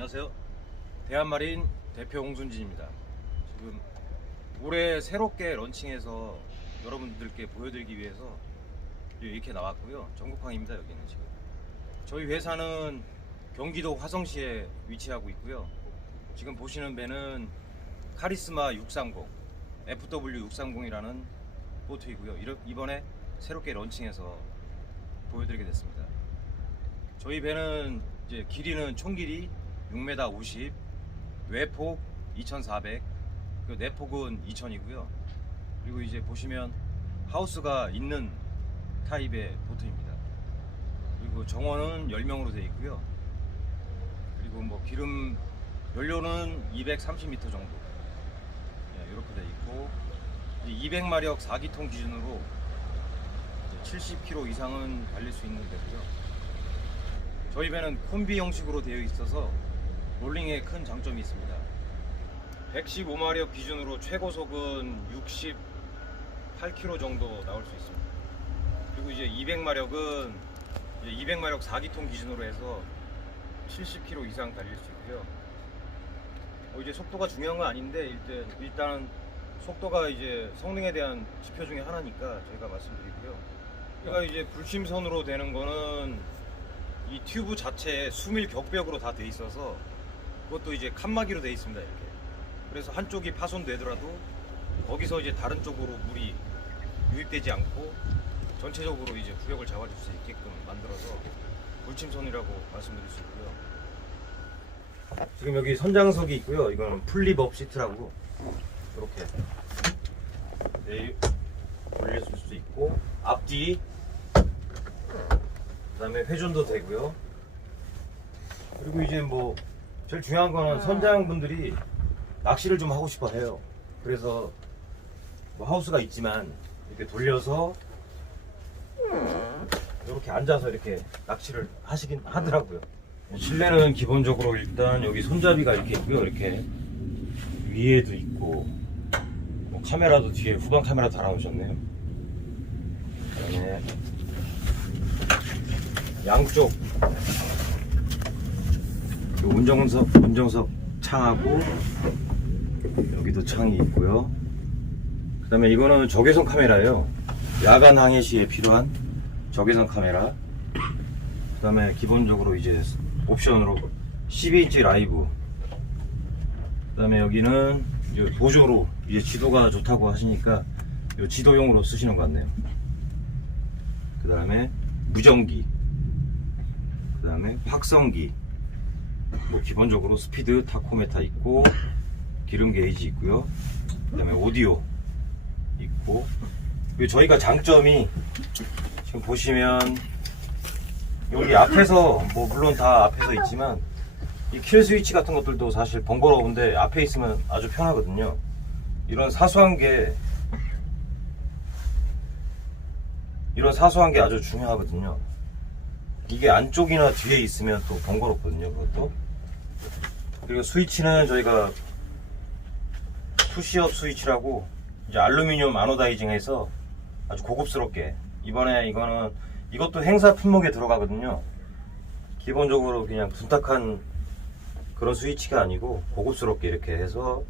안녕하세요. 대한마린 대표 홍순진입니다. 지금 올해 새롭게 런칭해서 여러분들께 보여드리기 위해서 이렇게 나왔고요. 전국항입니다. 여기는 지금. 저희 회사는 경기도 화성시에 위치하고 있고요. 지금 보시는 배는 카리스마 630, FW 630이라는 보트이고요. 이번에 새롭게 런칭해서 보여드리게 됐습니다. 저희 배는 이제 길이는 총 길이 6m 50, 외폭 2,400, 그 내폭은 2,000이고요. 그리고 이제 보시면 하우스가 있는 타입의 보트입니다. 그리고 정원은 10명으로 되어 있고요. 그리고 뭐 기름 연료는 230m 정도 예, 이렇게 되어 있고 200마력 4기통 기준으로 70km 이상은 달릴 수 있는 배고요. 저희 배는 콤비 형식으로 되어 있어서 롤링에 큰 장점이 있습니다. 115마력 기준으로 최고속은 68km 정도 나올 수 있습니다. 그리고 이제 200마력은 이제 200마력 4기통 기준으로 해서 70km 이상 달릴 수 있고요. 뭐 이제 속도가 중요한 건 아닌데 일단 일단 속도가 이제 성능에 대한 지표 중에 하나니까 저희가 말씀드리고요. 제가 이제 불침선으로 되는 거는 이 튜브 자체에 수밀 격벽으로 다 돼 있어서 그것도 이제 칸막이로 돼 있습니다 이렇게. 그래서 한쪽이 파손되더라도 거기서 이제 다른 쪽으로 물이 유입되지 않고 전체적으로 이제 구역을 잡아줄 수 있게끔 만들어서 불침선이라고 말씀드릴 수 있고요. 지금 여기 선장석이 있고요. 이거는 플립업 시트라고 이렇게 네, 올려줄 수 있고 앞뒤 그 다음에 회전도 되고요. 그리고 이제 뭐 제일 중요한 거는 선장분들이 낚시를 좀 하고 싶어 해요. 그래서 뭐 하우스가 있지만 이렇게 돌려서 이렇게 앉아서 이렇게 낚시를 하시긴 하더라고요. 실내는 기본적으로 일단 여기 손잡이가 이렇게 있고요. 이렇게 위에도 있고 뭐 카메라도 뒤에 후방 카메라 달아놓으셨네요. 그다음에 양쪽 요 운정석 운정석 창하고 여기도 창이 있고요. 그다음에 이거는 적외선 카메라예요. 야간 항해 시에 필요한 적외선 카메라. 그다음에 기본적으로 이제 옵션으로 12인치 라이브. 그다음에 여기는 보조로 이제 지도가 좋다고 하시니까 요 지도용으로 쓰시는 것 같네요. 그다음에 무전기. 그다음에 확성기. 뭐 기본적으로 스피드 타코메타 있고 기름 게이지 있고요. 그다음에 오디오 있고 그리고 저희가 장점이 지금 보시면 여기 앞에서 뭐 물론 다 앞에서 있지만 이 킬 스위치 같은 것들도 사실 번거로운데 앞에 있으면 아주 편하거든요. 이런 사소한 게 이런 사소한 게 아주 중요하거든요. 이게 안쪽이나 뒤에 있으면 또 번거롭거든요. 그것도 그리고 스위치는 저희가 투시업 스위치라고 이제 알루미늄 아노다이징해서 아주 고급스럽게 이번에 이거는 이것도 행사 품목에 들어가거든요. 기본적으로 그냥 둔탁한 그런 스위치가 아니고 고급스럽게 이렇게 해서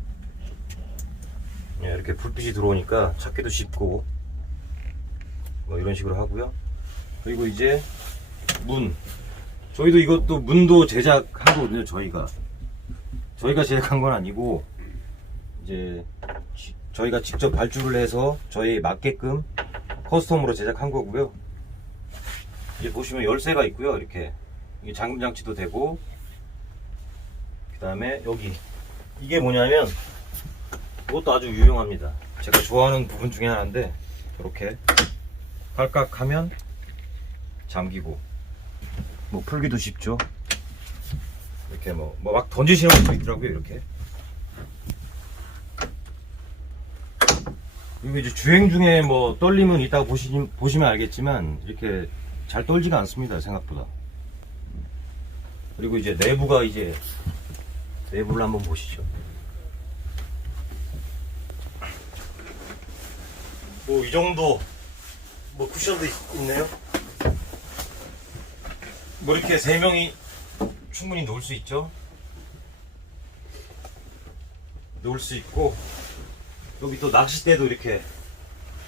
예, 이렇게 불빛이 들어오니까 찾기도 쉽고 뭐 이런 식으로 하고요. 그리고 이제 문 저희도 이것도 문도 제작한 거거든요. 저희가 저희가 제작한 건 아니고 이제 지- 저희가 직접 발주를 해서 저희 맞게끔 커스텀으로 제작한 거고요. 이제 보시면 열쇠가 있고요. 이렇게 이게 잠금 장치도 되고 그 다음에 여기 이게 뭐냐면 이것도 아주 유용합니다. 제가 좋아하는 부분 중에 하나인데 이렇게 깔깍하면 잠기고 뭐 풀기도 쉽죠. 이렇게 뭐 막 던지시는 분도 있더라고요. 이렇게 그리고 이제 주행 중에 뭐 떨림은 있다고 보시, 보시면 알겠지만 이렇게 잘 떨지가 않습니다 생각보다 그리고 이제 내부가 이제 내부를 한번 보시죠 뭐 이 정도 뭐 쿠션도 있, 있네요 뭐 이렇게 세 명이 충분히 놓을 수 있죠 놓을 수 있고 여기 또 낚싯대도 이렇게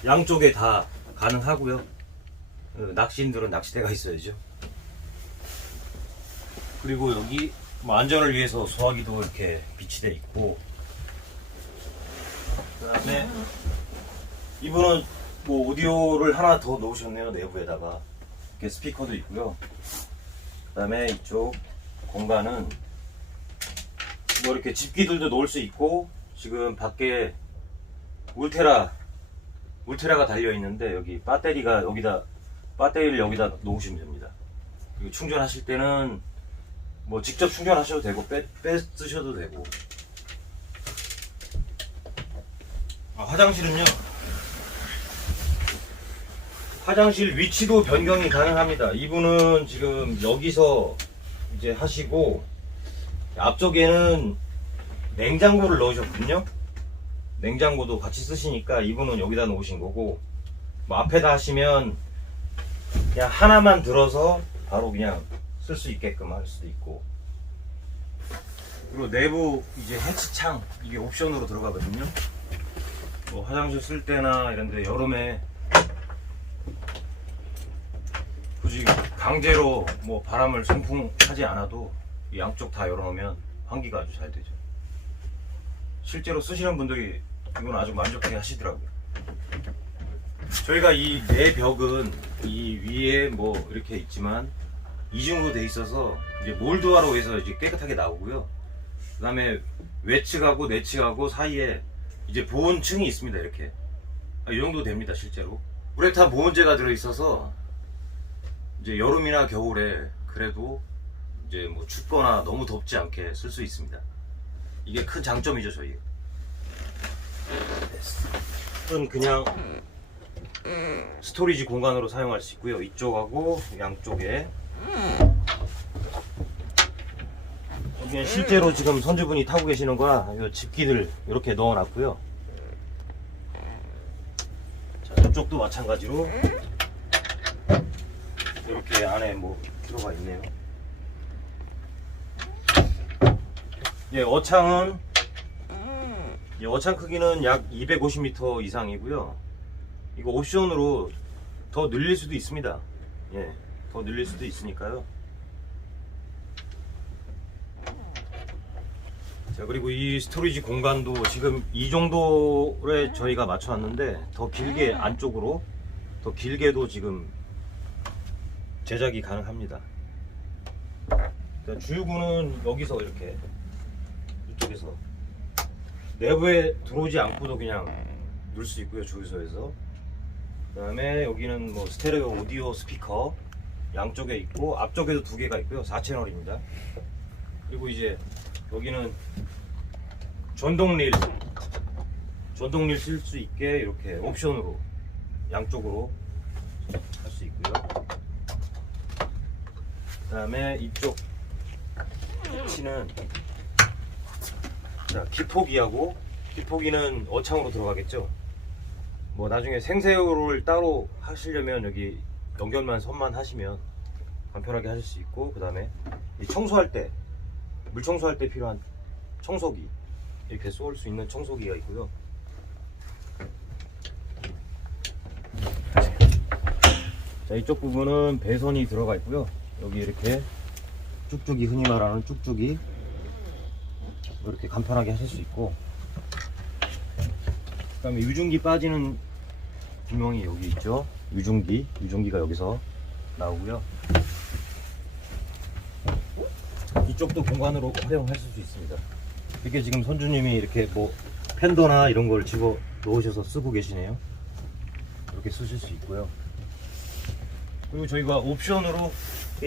양쪽에 다 가능하고요. 어, 낚시인들은 낚싯대가 있어야죠. 그리고 여기 뭐 안전을 위해서 소화기도 이렇게 비치돼 있고 그다음에 이분은 뭐 오디오를 하나 더 놓으셨네요 내부에다가 이렇게 스피커도 있고요. 그 다음에 이쪽 공간은 뭐 이렇게 집기들도 놓을 수 있고 지금 밖에 울테라 울테라가 달려 있는데 여기 배터리가 여기다 배터리를 여기다 놓으시면 됩니다. 그리고 충전하실 때는 뭐 직접 충전하셔도 되고 빼, 빼 쓰셔도 되고 아, 화장실은요 화장실 위치도 변경이 가능합니다. 이분은 지금 여기서 이제 하시고 앞쪽에는 냉장고를 넣으셨거든요. 냉장고도 같이 쓰시니까 이분은 여기다 놓으신 거고 뭐 앞에다 하시면 그냥 하나만 들어서 바로 그냥 쓸 수 있게끔 할 수도 있고. 그리고 내부 이제 해치창 이게 옵션으로 들어가거든요. 뭐 화장실 쓸 때나 이런데 여름에 굳이 강제로 뭐 바람을 송풍하지 않아도 이 양쪽 다 열어놓으면 환기가 아주 잘 되죠 실제로 쓰시는 분들이 이건 아주 만족해 하시더라고요 저희가 이내 벽은 이 위에 뭐 이렇게 있지만 이중으로 돼 있어서 이제 몰드화로 해서 이제 깨끗하게 나오고요. 그 다음에 외측하고 내측하고 사이에 이제 보온층이 있습니다. 이렇게 아, 이 정도 됩니다. 실제로 우레탄 보온재가 들어 있어서 이제 여름이나 겨울에 그래도 이제 뭐 춥거나 너무 덥지 않게 쓸 수 있습니다. 이게 큰 장점이죠 저희. 이건 그냥 스토리지 공간으로 사용할 수 있고요. 이쪽하고 양쪽에 여기는 실제로 지금 선주분이 타고 계시는 거야. 이 집기들 이렇게 넣어놨고요. 자, 이쪽도 마찬가지로 이렇게 안에 뭐 들어가 있네요. 예, 어창은 예, 어창 크기는 약 250m 이상이고요. 이거 옵션으로 더 늘릴 수도 있습니다. 예, 더 늘릴 수도 있으니까요. 자, 그리고 이 스토리지 공간도 지금 이 정도에 저희가 맞춰놨는데 더 길게 안쪽으로 더 길게도 지금 제작이 가능합니다. 자, 주유구는 여기서 이렇게 이쪽에서 내부에 들어오지 않고도 그냥 넣을 수 있고요 주유소에서. 그 다음에 여기는 뭐 스테레오 오디오 스피커 양쪽에 있고 앞쪽에도 두 개가 있고요 4채널입니다. 그리고 이제 여기는 전동릴 전동릴 쓸 수 있게 이렇게 옵션으로 양쪽으로 할 수 있고요 그 다음에 이쪽 위치는 자, 기포기하고 기포기는 어창으로 들어가겠죠. 뭐 나중에 생새우를 따로 하시려면 여기 연결만 선만 하시면 간편하게 하실 수 있고 그 다음에 청소할 때 물 청소할 때 필요한 청소기 이렇게 쏠 수 있는 청소기가 있고요. 자 이쪽 부분은 배선이 들어가 있고요. 여기 이렇게 쭉쭉이 흔히 말하는 쭉쭉이 이렇게 간편하게 하실 수 있고 그 다음에 유증기 빠지는 구멍이 여기 있죠? 유증기 유증기가 여기서 나오고요. 이쪽도 공간으로 활용하실 수 있습니다. 이게 지금 선주님이 이렇게 뭐 팬더나 이런 걸 집어 넣으셔서 쓰고 계시네요. 이렇게 쓰실 수 있고요. 그리고 저희가 옵션으로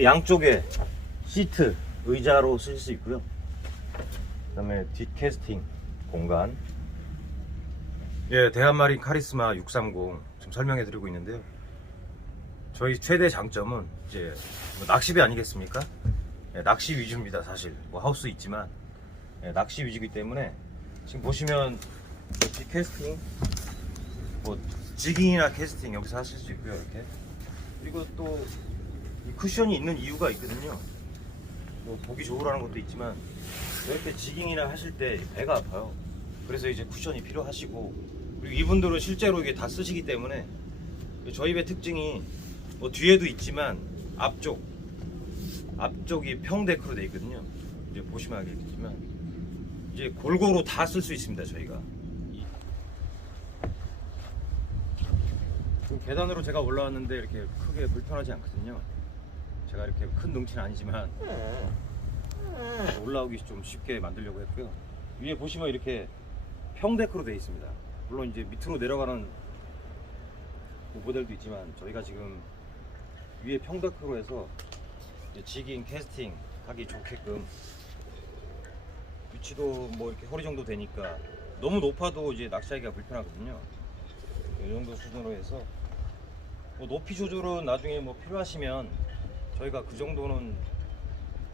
양쪽에 시트 의자로 쓰실 수 있고요 그 다음에 뒷캐스팅 공간. 예, 대한마린 카리스마 630 지금 설명해 드리고 있는데요. 저희 최대 장점은 이제 뭐 낚시배 아니겠습니까? 예, 낚시 위주입니다, 사실. 뭐 하우스 있지만 예, 낚시 위주이기 때문에 지금 보시면 뭐 뒷캐스팅, 뭐 지깅이나 캐스팅 여기서 하실 수 있고요, 이렇게. 그리고 또 이 쿠션이 있는 이유가 있거든요. 뭐 보기 좋으라는 것도 있지만 이렇게 지깅이나 하실 때 배가 아파요. 그래서 이제 쿠션이 필요하시고 그리고 이분들은 실제로 이게 다 쓰시기 때문에 저희 배 특징이 뭐 뒤에도 있지만 앞쪽 앞쪽이 평데크로 되어 있거든요. 이제 보시면 알겠지만 이제 골고루 다 쓸 수 있습니다. 저희가 이- 지금 계단으로 제가 올라왔는데 이렇게 크게 불편하지 않거든요. 제가 이렇게 큰 능치는 아니지만 올라오기 좀 쉽게 만들려고 했고요. 위에 보시면 이렇게 평데크로 되어 있습니다. 물론 이제 밑으로 내려가는 모델도 있지만 저희가 지금 위에 평데크로 해서 지깅 캐스팅 하기 좋게끔 위치도 뭐 이렇게 허리 정도 되니까 너무 높아도 이제 낚시하기가 불편하거든요. 이 정도 수준으로 해서 뭐 높이 조절은 나중에 뭐 필요하시면 저희가 그 정도는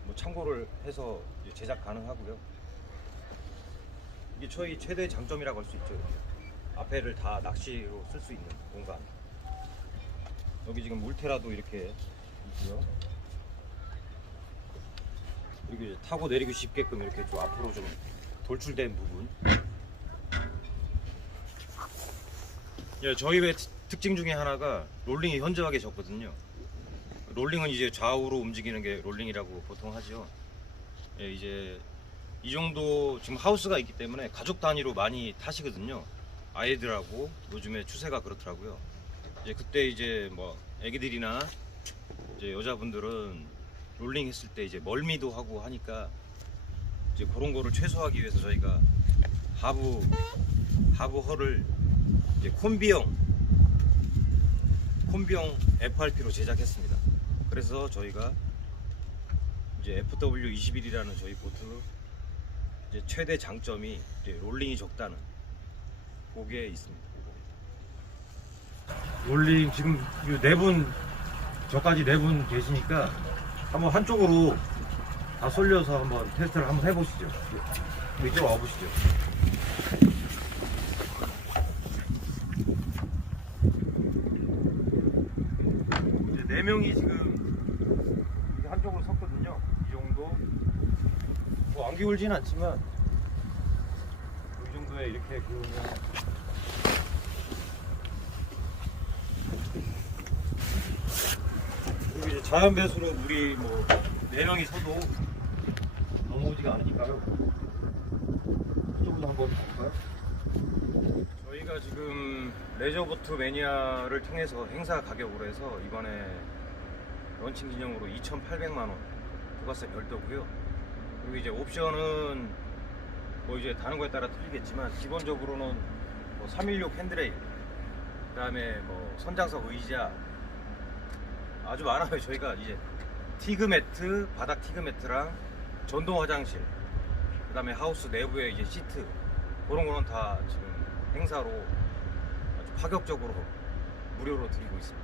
뭐 참고를 해서 제작 가능하고요. 이게 저희 최대 장점이라고 할 수 있죠. 앞에를 다 낚시로 쓸 수 있는 공간. 여기 지금 물테라도 이렇게 있고요. 그리고 타고 내리기 쉽게끔 이렇게 좀 앞으로 좀 돌출된 부분. 예, 저희 배 특- 특징 중에 하나가 롤링이 현저하게 적거든요. 롤링은 이제 좌우로 움직이는 게 롤링이라고 보통 하죠. 예, 이제 이 정도 지금 하우스가 있기 때문에 가족 단위로 많이 타시거든요. 아이들하고 요즘에 추세가 그렇더라고요. 이제 그때 이제 뭐 애기들이나 이제 여자분들은 롤링 했을 때 이제 멀미도 하고 하니까 이제 그런 거를 최소화하기 위해서 저희가 하부 하부 헐을 이제 콤비형 콤비형 FRP로 제작했습니다. 그래서 저희가 이제 FW21이라는 저희 보트 이제 최대 장점이 이제 롤링이 적다는 그게 있습니다. 롤링 지금 네 분 저까지 네 분 계시니까 한번 한쪽으로 다 쏠려서 한번 테스트를 한번 해보시죠. 이쪽 와보시죠. 이제 네 명이 지금 이렇게 한쪽으로 섰거든요. 이 정도. 뭐 안기 울진 않지만 이 정도에 이렇게 그러면 그리고 이제 자연 배수로 물이 뭐네 명이 서도 넘어오지가 않으니까요. 이쪽으로 한번 볼까요? 저희가 지금 레저보트 매니아를 통해서 행사 가격으로 해서 이번에 런칭 기념으로 2,800만 원 부가세 별도고요. 그리고 이제 옵션은 뭐 이제 다른 거에 따라 틀리겠지만 기본적으로는 뭐 316 핸드레일, 그다음에 뭐 선장석 의자 아주 많아요. 저희가 이제 티그 매트, 바닥 티그 매트랑 전동 화장실, 그 다음에 하우스 내부에 이제 시트 그런 거는 다 지금 행사로 아주 파격적으로 무료로 드리고 있습니다.